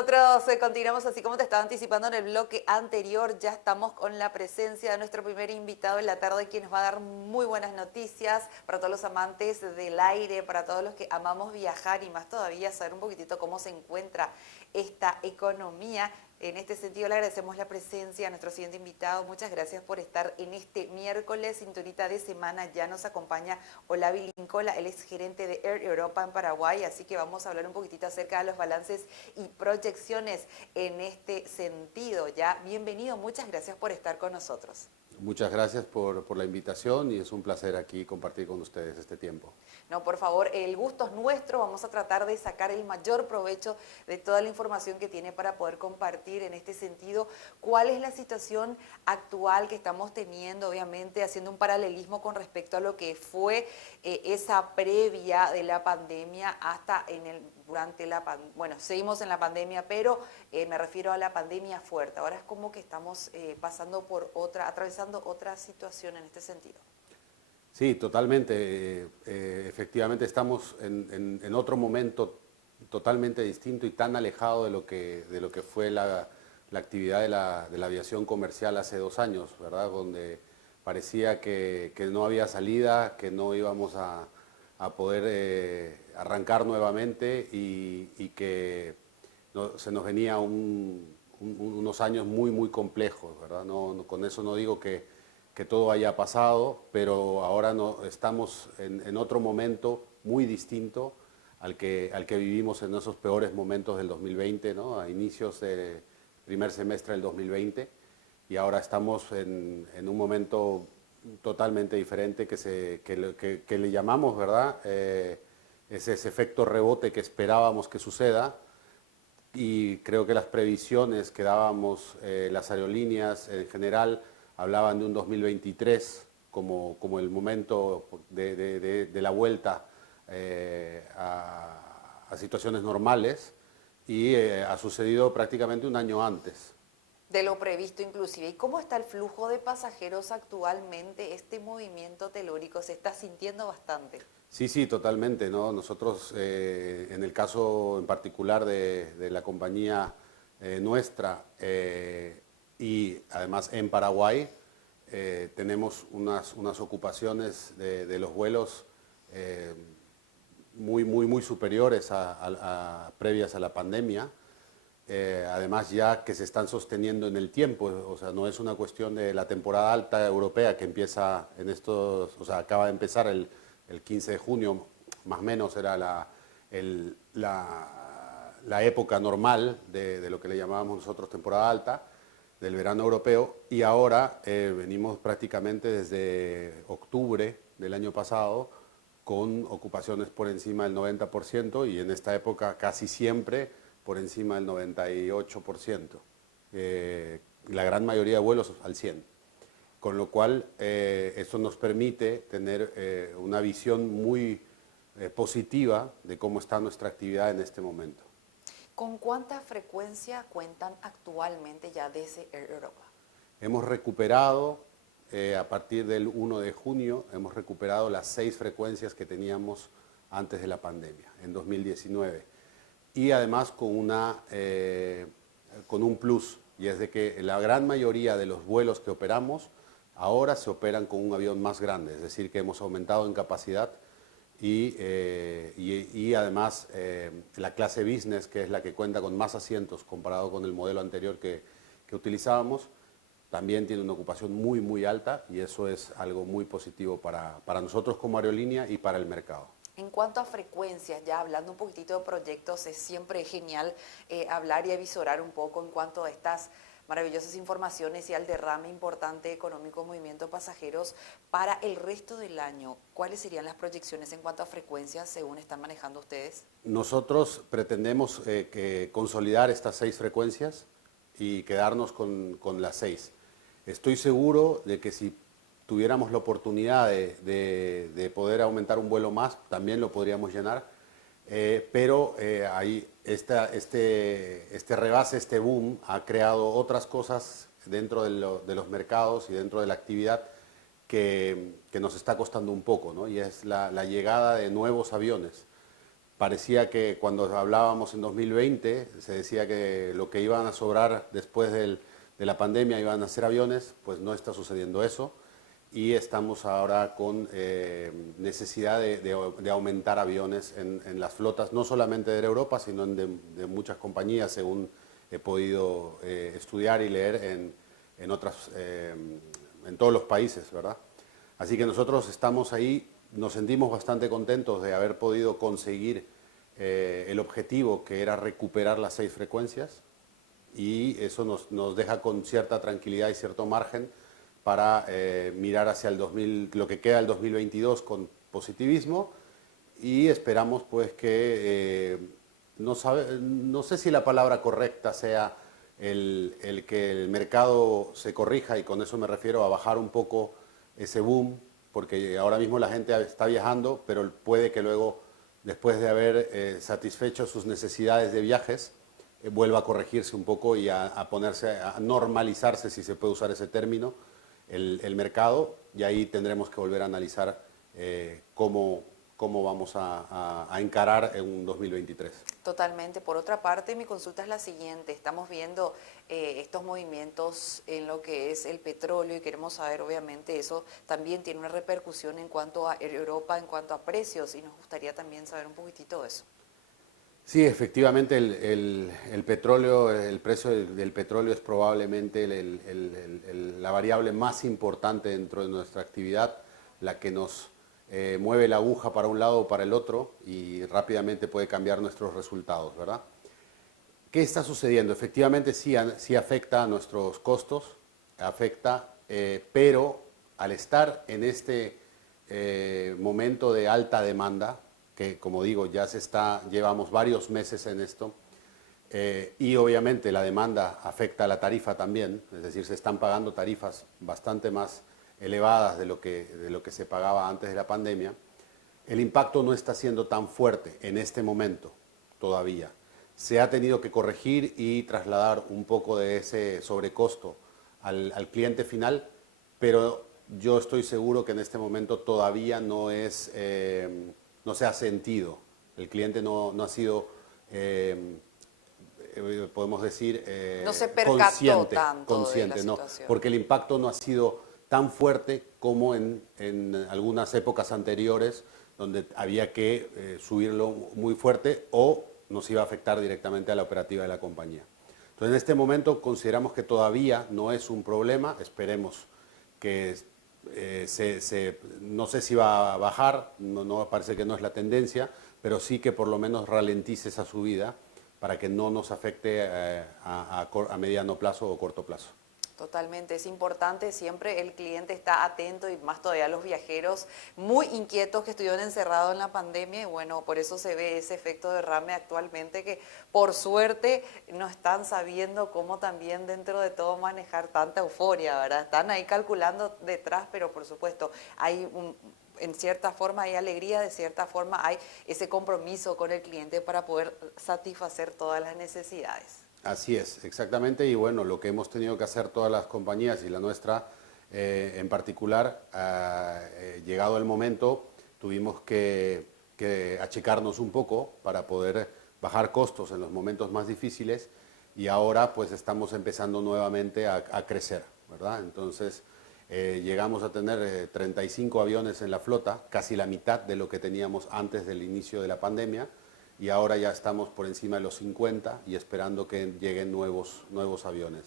Nosotros continuamos así como te estaba anticipando en el bloque anterior, ya estamos con la presencia de nuestro primer invitado en la tarde, quien nos va a dar muy buenas noticias para todos los amantes del aire, para todos los que amamos viajar y más todavía saber un poquitito cómo se encuentra esta economía. En este sentido le agradecemos la presencia a nuestro siguiente invitado. Muchas gracias por estar en este miércoles, cinturita de semana. Ya nos acompaña Olavi Lincola, él es gerente de Air Europa en Paraguay, así que vamos a hablar un poquitito acerca de los balances y proyecciones en este sentido. Ya, bienvenido, muchas gracias por estar con nosotros. Muchas gracias por la invitación y es un placer aquí compartir con ustedes este tiempo. No, por favor, el gusto es nuestro. Vamos a tratar de sacar el mayor provecho de toda la información que tiene para poder compartir en este sentido. ¿Cuál es la situación actual que estamos teniendo? Obviamente, haciendo un paralelismo con respecto a lo que fue esa previa de la pandemia hasta durante la pandemia. Bueno, seguimos en la pandemia, pero me refiero a la pandemia fuerte. Ahora es como que estamos atravesando otra situación en este sentido. Sí, totalmente. Efectivamente estamos en otro momento totalmente distinto y tan alejado de lo que fue la actividad de la aviación comercial hace 2 años, ¿verdad? Donde parecía que no había salida, que no íbamos a poder arrancar nuevamente y que se nos venía unos años muy complejos, ¿verdad? Con eso no digo que todo haya pasado, pero ahora estamos en otro momento muy distinto al que vivimos en esos peores momentos del 2020, ¿no? A inicios del primer semestre del 2020, y ahora estamos en un momento totalmente diferente que le llamamos, ¿verdad? Es ese efecto rebote que esperábamos que suceda, y creo que las previsiones que dábamos las aerolíneas en general hablaban de un 2023 como el momento de la vuelta a situaciones normales, y ha sucedido prácticamente un año antes. De lo previsto inclusive. ¿Y cómo está el flujo de pasajeros actualmente? Este movimiento telúrico se está sintiendo bastante. Sí, totalmente, ¿no? Nosotros, en el caso en particular de la compañía nuestra, y además en Paraguay, tenemos unas ocupaciones de los vuelos muy superiores previas a la pandemia. Además, ya que se están sosteniendo en el tiempo, o sea, no es una cuestión de la temporada alta europea que empieza o sea, acaba de empezar el 15 de junio, más o menos era la época normal de lo que le llamábamos nosotros temporada alta, del verano europeo, y ahora venimos prácticamente desde octubre del año pasado con ocupaciones por encima del 90%, y en esta época casi siempre por encima del 98%. La gran mayoría de vuelos al 100%. Con lo cual, eso nos permite tener una visión muy positiva de cómo está nuestra actividad en este momento. ¿Con cuánta frecuencia cuentan actualmente ya desde Air Europa? Hemos recuperado, a partir del 1 de junio, hemos recuperado las 6 frecuencias que teníamos antes de la pandemia, en 2019. Y además con un plus, y es de que la gran mayoría de los vuelos que operamos ahora se operan con un avión más grande, es decir, que hemos aumentado en capacidad, y además la clase business, que es la que cuenta con más asientos comparado con el modelo anterior que utilizábamos, también tiene una ocupación muy alta, y eso es algo muy positivo para nosotros como aerolínea y para el mercado. En cuanto a frecuencias, ya hablando un poquitito de proyectos, es siempre genial hablar y avisorar un poco en cuanto a estas maravillosas informaciones y al derrame importante económico, movimiento de pasajeros para el resto del año. ¿Cuáles serían las proyecciones en cuanto a frecuencias según están manejando ustedes? Nosotros pretendemos consolidar estas 6 frecuencias y quedarnos con las 6. Estoy seguro de que si tuviéramos la oportunidad de poder aumentar un vuelo más, también lo podríamos llenar, pero ahí este rebase, este boom, ha creado otras cosas dentro de los mercados y dentro de la actividad que nos está costando un poco, ¿no? Y es la llegada de nuevos aviones. parecía que cuando hablábamos en 2020 se decía que lo que iban a sobrar después de la pandemia iban a ser aviones, pues no está sucediendo eso y estamos ahora con necesidad de aumentar aviones en las flotas, no solamente de Europa, sino de muchas compañías, según he podido estudiar y leer en todos los países, ¿verdad? Así que nosotros estamos ahí, nos sentimos bastante contentos de haber podido conseguir el objetivo, que era recuperar las 6 frecuencias, y eso nos deja con cierta tranquilidad y cierto margen para mirar hacia lo que queda del 2022 con positivismo, y esperamos pues que, no sé si la palabra correcta sea el que el mercado se corrija, y con eso me refiero a bajar un poco ese boom, porque ahora mismo la gente está viajando, pero puede que luego, después de haber satisfecho sus necesidades de viajes, vuelva a corregirse un poco y a ponerse, a normalizarse, si se puede usar ese término, el mercado, y ahí tendremos que volver a analizar cómo vamos a encarar en un 2023. Totalmente. Por otra parte, mi consulta es la siguiente. Estamos viendo estos movimientos en lo que es el petróleo y queremos saber, obviamente, eso también tiene una repercusión en cuanto a Europa, en cuanto a precios, y nos gustaría también saber un poquitito de eso. Sí, efectivamente el petróleo, el precio del petróleo es probablemente la variable más importante dentro de nuestra actividad, la que nos mueve la aguja para un lado o para el otro y rápidamente puede cambiar nuestros resultados, ¿verdad? ¿Qué está sucediendo? Efectivamente sí afecta a nuestros costos, pero al estar en este momento de alta demanda, que como digo, llevamos varios meses en esto, y obviamente la demanda afecta a la tarifa también, es decir, se están pagando tarifas bastante más elevadas de lo que se pagaba antes de la pandemia. El impacto no está siendo tan fuerte en este momento todavía. Se ha tenido que corregir y trasladar un poco de ese sobrecosto al cliente final, pero yo estoy seguro que en este momento todavía no se ha sentido. El cliente no ha sido, podemos decir, No se percató tanto de la consciente, no, situación. porque el impacto no ha sido tan fuerte como en algunas épocas anteriores, donde había que subirlo muy fuerte o nos iba a afectar directamente a la operativa de la compañía. Entonces, en este momento consideramos que todavía no es un problema, esperemos que no sé si va a bajar, no parece que no es la tendencia, pero sí que por lo menos ralentice esa subida para que no nos afecte a mediano plazo o corto plazo. Totalmente, es importante, siempre el cliente está atento y más todavía los viajeros muy inquietos que estuvieron encerrados en la pandemia y bueno, por eso se ve ese efecto derrame actualmente que por suerte no están sabiendo cómo también dentro de todo manejar tanta euforia, ¿verdad? Están ahí calculando detrás, pero por supuesto hay en cierta forma hay alegría, de cierta forma hay ese compromiso con el cliente para poder satisfacer todas las necesidades. Así es, exactamente, y bueno, lo que hemos tenido que hacer todas las compañías y la nuestra en particular, llegado el momento, tuvimos que achicarnos un poco para poder bajar costos en los momentos más difíciles y ahora pues estamos empezando nuevamente a crecer, ¿verdad? Entonces llegamos a tener 35 aviones en la flota, casi la mitad de lo que teníamos antes del inicio de la pandemia, y ahora ya estamos por encima de los 50 y esperando que lleguen nuevos aviones.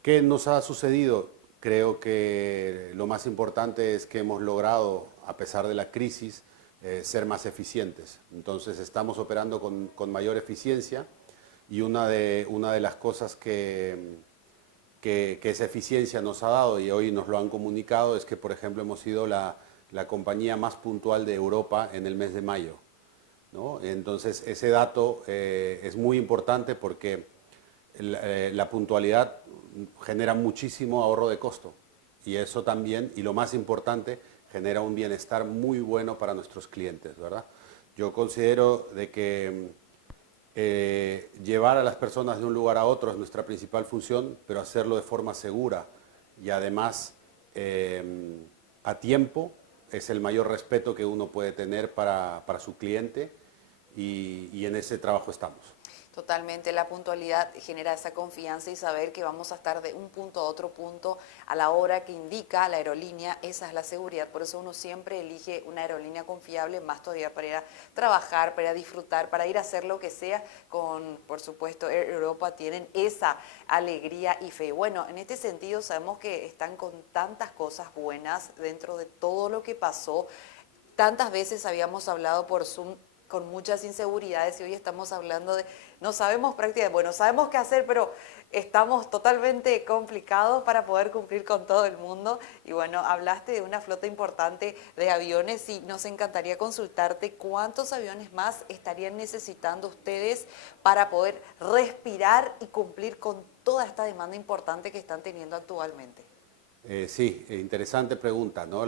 ¿Qué nos ha sucedido? Creo que lo más importante es que hemos logrado, a pesar de la crisis, ser más eficientes. Entonces estamos operando con mayor eficiencia y una de las cosas que esa eficiencia nos ha dado, y hoy nos lo han comunicado, es que, por ejemplo, hemos sido la compañía más puntual de Europa en el mes de mayo, ¿no? Entonces, ese dato es muy importante porque la puntualidad genera muchísimo ahorro de costo y eso también, y lo más importante, genera un bienestar muy bueno para nuestros clientes, ¿verdad? Yo considero de que llevar a las personas de un lugar a otro es nuestra principal función, pero hacerlo de forma segura y además a tiempo es el mayor respeto que uno puede tener para su cliente y en ese trabajo estamos. Totalmente, la puntualidad genera esa confianza y saber que vamos a estar de un punto a otro punto a la hora que indica la aerolínea, esa es la seguridad. Por eso uno siempre elige una aerolínea confiable, más todavía para ir a trabajar, para ir a disfrutar, para ir a hacer lo que sea. Con, por supuesto, Air Europa tienen esa alegría y fe. Bueno, en este sentido sabemos que están con tantas cosas buenas dentro de todo lo que pasó. Tantas veces habíamos hablado por Zoom con muchas inseguridades y hoy estamos hablando de, no sabemos prácticamente, bueno, sabemos qué hacer, pero estamos totalmente complicados para poder cumplir con todo el mundo. Y bueno, hablaste de una flota importante de aviones y nos encantaría consultarte cuántos aviones más estarían necesitando ustedes para poder respirar y cumplir con toda esta demanda importante que están teniendo actualmente. Sí, interesante pregunta, ¿no?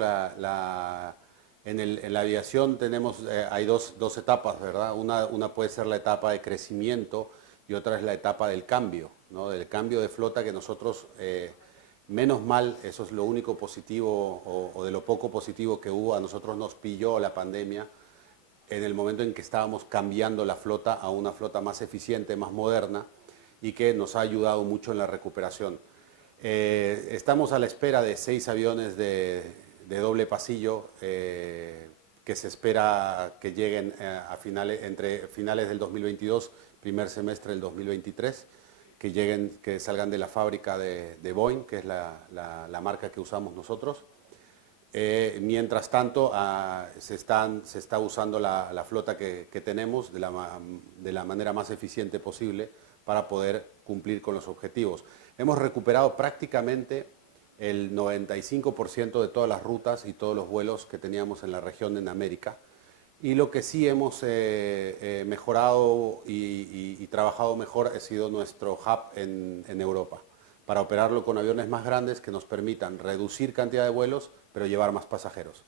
En la aviación tenemos, hay dos etapas, ¿verdad? Una puede ser la etapa de crecimiento y otra es la etapa del cambio, ¿no? Del cambio de flota que nosotros, menos mal, eso es lo único positivo o de lo poco positivo que hubo, a nosotros nos pilló la pandemia en el momento en que estábamos cambiando la flota a una flota más eficiente, más moderna y que nos ha ayudado mucho en la recuperación. Estamos a la espera de 6 aviones de doble pasillo que se espera que lleguen entre finales del 2022, primer semestre del 2023, que salgan de la fábrica de Boeing, que es la marca que usamos nosotros. Mientras tanto, se está usando la flota que tenemos de la manera más eficiente posible para poder cumplir con los objetivos. Hemos recuperado prácticamente el 95% de todas las rutas y todos los vuelos que teníamos en la región en América. Y lo que sí hemos mejorado y trabajado mejor ha sido nuestro hub en Europa, para operarlo con aviones más grandes que nos permitan reducir cantidad de vuelos, pero llevar más pasajeros.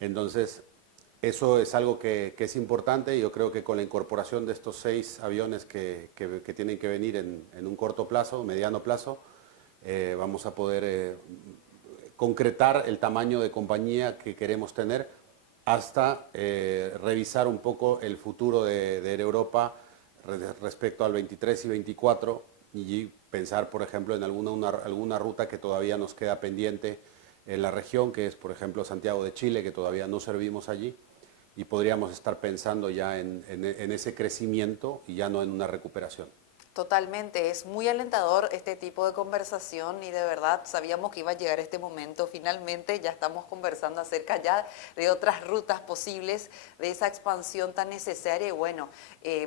Entonces, eso es algo que es importante y yo creo que con la incorporación de estos 6 aviones que tienen que venir en un corto plazo, mediano plazo, vamos a poder concretar el tamaño de compañía que queremos tener hasta revisar un poco el futuro de Air Europa respecto al 23 y 24 y pensar, por ejemplo, en alguna ruta que todavía nos queda pendiente en la región, que es, por ejemplo, Santiago de Chile, que todavía no servimos allí, y podríamos estar pensando ya en ese crecimiento y ya no en una recuperación. Totalmente, es muy alentador este tipo de conversación y de verdad sabíamos que iba a llegar este momento. Finalmente ya estamos conversando acerca ya de otras rutas posibles, de esa expansión tan necesaria y bueno,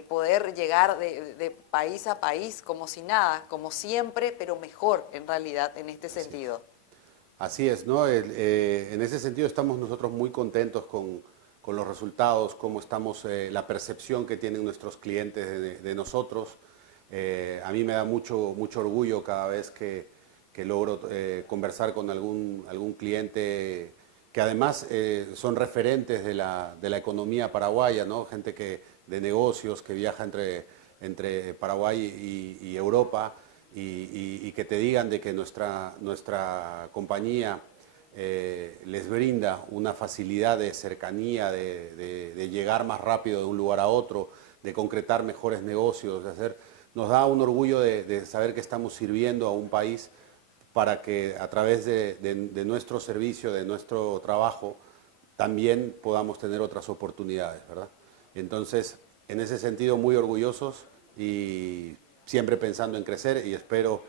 poder llegar de país a país como si nada, como siempre, pero mejor en realidad en este sentido. Así es, ¿no? En ese sentido estamos nosotros muy contentos con los resultados, cómo estamos, la percepción que tienen nuestros clientes de nosotros. A mí me da mucho orgullo cada vez que logro conversar con algún cliente que además son referentes de la economía paraguaya, ¿no? Gente de negocios que viaja entre Paraguay y Europa y que te digan de que nuestra compañía les brinda una facilidad de cercanía, de llegar más rápido de un lugar a otro, de concretar mejores negocios, nos da un orgullo de saber que estamos sirviendo a un país para que a través de nuestro servicio, de nuestro trabajo, también podamos tener otras oportunidades, ¿verdad? Entonces, en ese sentido, muy orgullosos y siempre pensando en crecer y espero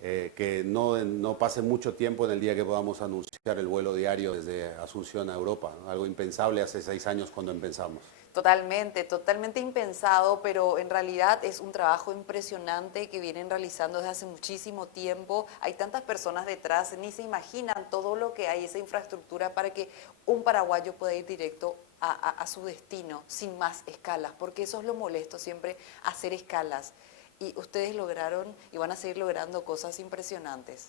que no pase mucho tiempo en el día que podamos anunciar el vuelo diario desde Asunción a Europa, ¿no? Algo impensable hace 6 años cuando empezamos. Totalmente, totalmente impensado, pero en realidad es un trabajo impresionante que vienen realizando desde hace muchísimo tiempo. Hay tantas personas detrás, ni se imaginan todo lo que hay, esa infraestructura para que un paraguayo pueda ir directo a su destino sin más escalas, porque eso es lo molesto siempre, hacer escalas. Y ustedes lograron y van a seguir logrando cosas impresionantes.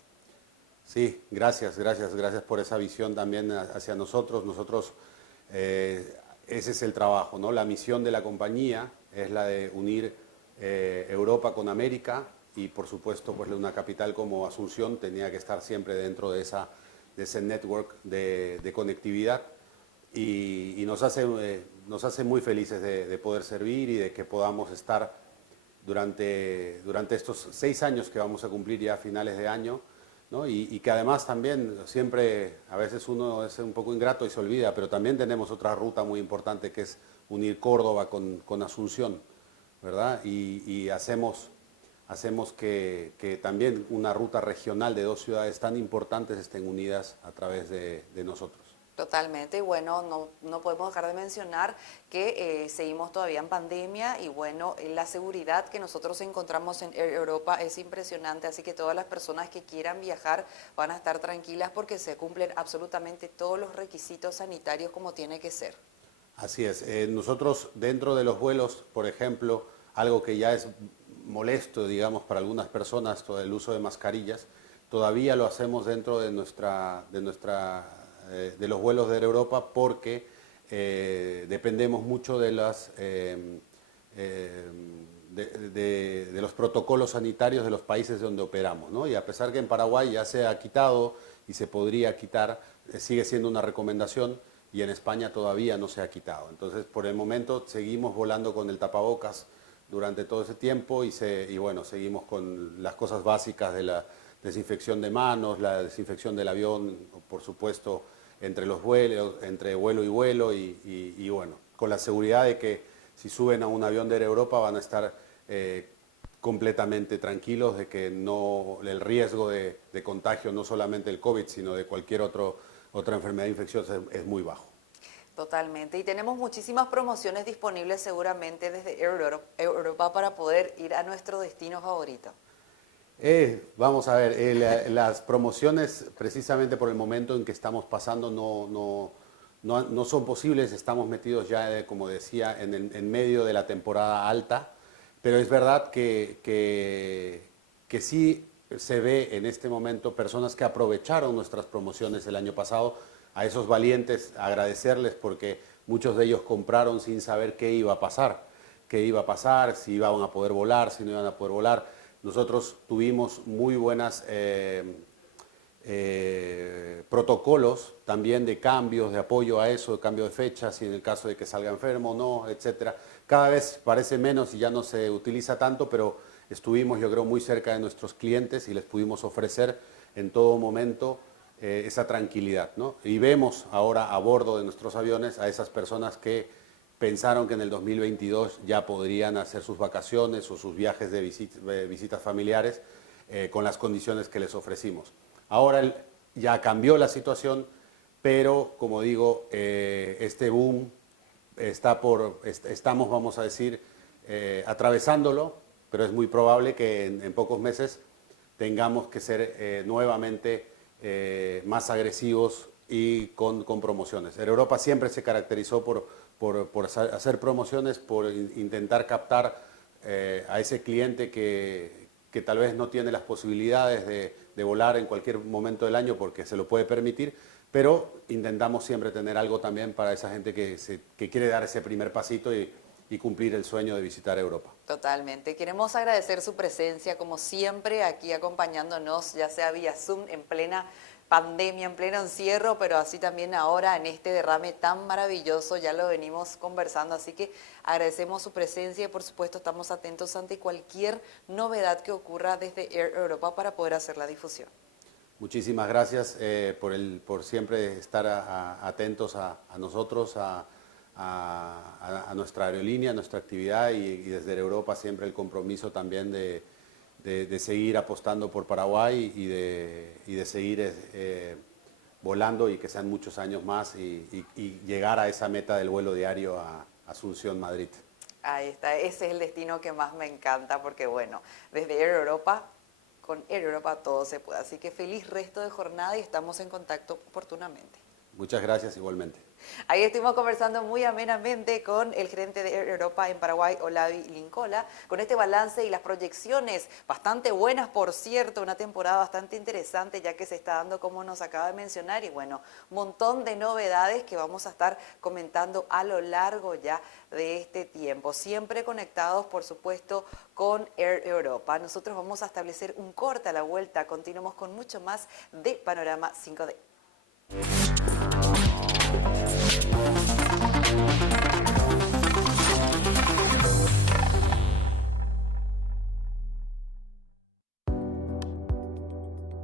Sí, gracias por esa visión también hacia nosotros. Nosotros, ese es el trabajo, ¿no? La misión de la compañía es la de unir Europa con América y por supuesto pues una capital como Asunción tenía que estar siempre dentro de ese network de conectividad y nos hace muy felices de poder servir y de que podamos estar durante estos 6 años que vamos a cumplir ya a finales de año, ¿no? Y que además también siempre, a veces uno es un poco ingrato y se olvida, pero también tenemos otra ruta muy importante que es unir Córdoba con Asunción, ¿verdad? Y hacemos que también una ruta regional de 2 ciudades tan importantes estén unidas a través de nosotros. Totalmente, y bueno, no podemos dejar de mencionar que seguimos todavía en pandemia y bueno, la seguridad que nosotros encontramos en Air Europa es impresionante, así que todas las personas que quieran viajar van a estar tranquilas porque se cumplen absolutamente todos los requisitos sanitarios como tiene que ser. Así es, nosotros dentro de los vuelos, por ejemplo, algo que ya es molesto, digamos, para algunas personas, todo el uso de mascarillas, todavía lo hacemos dentro de los vuelos de Air Europa porque dependemos mucho de los protocolos sanitarios de los países donde operamos, ¿no? Y a pesar que en Paraguay ya se ha quitado y se podría quitar, sigue siendo una recomendación y en España todavía no se ha quitado. Entonces, por el momento seguimos volando con el tapabocas durante todo ese tiempo y bueno, seguimos con las cosas básicas de la desinfección de manos, la desinfección del avión, por supuesto, entre los vuelos, entre vuelo y vuelo y bueno, con la seguridad de que si suben a un avión de Air Europa van a estar completamente tranquilos de que el riesgo de contagio, no solamente el COVID, sino de cualquier otra enfermedad infecciosa es muy bajo. Totalmente, y tenemos muchísimas promociones disponibles seguramente desde Air Europa para poder ir a nuestro destino favorito. Vamos a ver, las promociones precisamente por el momento en que estamos pasando no son posibles, estamos metidos ya, como decía, en medio de la temporada alta, pero es verdad que sí se ve en este momento personas que aprovecharon nuestras promociones el año pasado. A esos valientes agradecerles porque muchos de ellos compraron sin saber qué iba a pasar, si iban a poder volar, si no iban a poder volar. Nosotros tuvimos muy buenas protocolos también de cambios, de apoyo a eso, de cambio de fechas, si en el caso de que salga enfermo o no, etcétera. Cada vez parece menos y ya no se utiliza tanto, pero estuvimos, yo creo, muy cerca de nuestros clientes y les pudimos ofrecer en todo momento esa tranquilidad, ¿no? Y vemos ahora a bordo de nuestros aviones a esas personas que pensaron que en el 2022 ya podrían hacer sus vacaciones o sus viajes de visitas familiares con las condiciones que les ofrecimos. Ahora ya cambió la situación, pero como digo, este boom estamos, vamos a decir, atravesándolo, pero es muy probable que en pocos meses tengamos que ser nuevamente más agresivos y con promociones. Air Europa siempre se caracterizó por hacer promociones, por intentar captar a ese cliente que tal vez no tiene las posibilidades de volar en cualquier momento del año porque se lo puede permitir, pero intentamos siempre tener algo también para esa gente que quiere dar ese primer pasito y cumplir el sueño de visitar Europa. Totalmente. Queremos agradecer su presencia, como siempre, aquí acompañándonos, ya sea vía Zoom, en plena pandemia, en pleno encierro, pero así también ahora en este derrame tan maravilloso, ya lo venimos conversando, así que agradecemos su presencia y por supuesto estamos atentos ante cualquier novedad que ocurra desde Air Europa para poder hacer la difusión. Muchísimas gracias por siempre estar atentos a nosotros, a nuestra aerolínea, a nuestra actividad y desde Europa siempre el compromiso también de seguir apostando por Paraguay y de seguir volando y que sean muchos años más y llegar a esa meta del vuelo diario a Asunción, Madrid. Ahí está, ese es el destino que más me encanta porque bueno, desde Air Europa, con Air Europa todo se puede. Así que feliz resto de jornada y estamos en contacto oportunamente. Muchas gracias igualmente. Ahí estuvimos conversando muy amenamente con el gerente de Air Europa en Paraguay, Olavi Lincola, con este balance y las proyecciones bastante buenas, por cierto, una temporada bastante interesante ya que se está dando como nos acaba de mencionar y bueno, un montón de novedades que vamos a estar comentando a lo largo ya de este tiempo, siempre conectados por supuesto con Air Europa. Nosotros vamos a establecer un corte a la vuelta, continuamos con mucho más de Panorama 5D.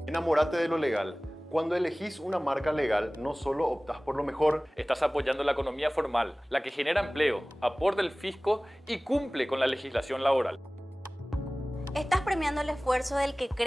Enamórate de lo legal. Cuando elegís una marca legal, no solo optás por lo mejor, Estás apoyando la economía formal, la que genera empleo, aporta el fisco y cumple con la legislación laboral. Estás premiando el esfuerzo del que cree